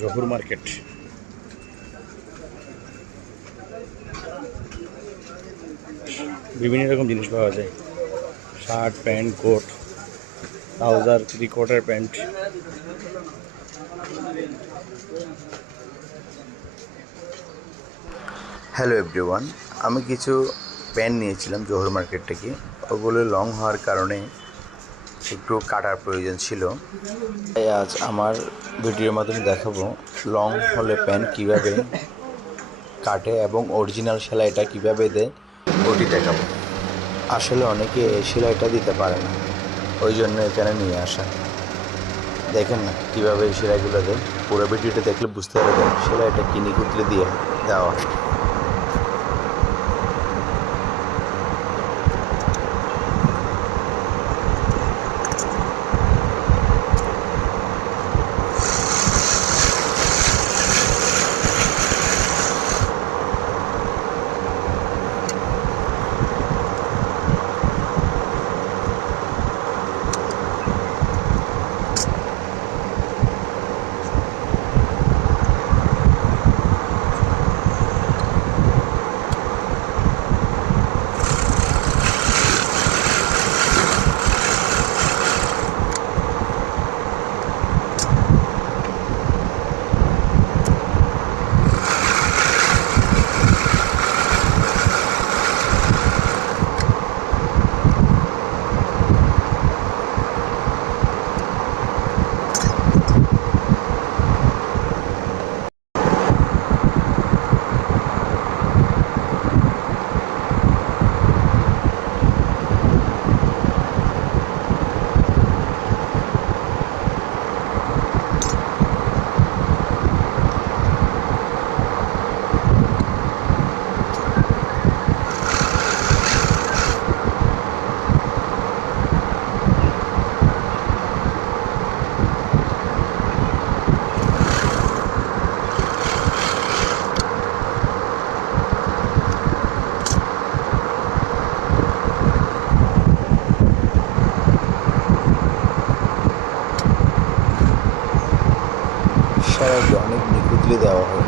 Zahur market. বিভিন্ন রকম জিনিস পাওয়া যায়। Shirt, pant, coat, trouser three quarter pant. Hello everyone আমি কিছু প্যান্ট নিয়েছিলাম জোহর মার্কেট থেকে ওগুলো লং হওয়ার কারণে একটু কাটার প্রয়োজন ছিল। তাই আজ আমার ভিডিওর মাধ্যমে দেখাবো লং হলে প্যান্ট কীভাবে কাটে এবং অরিজিনাল সেলাইটা কীভাবে দেয়। ওটি দেখাবো। আসলে অনেকে সেলাইটা দিতে পারে না, ওই জন্য এখানে নিয়ে আসা। দেখেন না কীভাবে এই সেলাইগুলো দেয়। পুরো ভিডিওটা দেখলে বুঝতে পারবেন সেলাইটা কিনি কুতলে দিয়ে দেওয়া। সেলাইটি অনেক নিখুঁতলি দেওয়া হয়।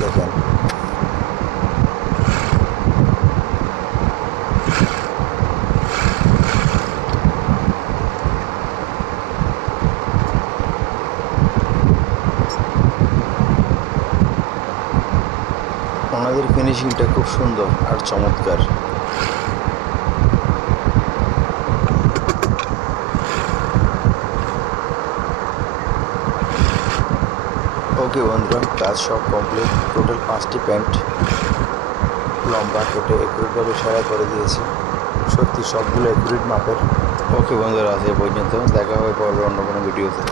দেখেন। ওনাদের ফিনিশিংটা খুব সুন্দর আর চমৎকার। ওকে বন্ধুরা কাজ সব কমপ্লিট টোটাল পাঁচটি প্যান্ট লম্বা, কেটে একুরেটভাবে সেরা করে দিয়েছি। সত্যি সবগুলো একুরেট মাপের। ওকে বন্ধুরা এই পর্যন্ত। দেখা হবে পরে অন্য কোনো ভিডিওতে।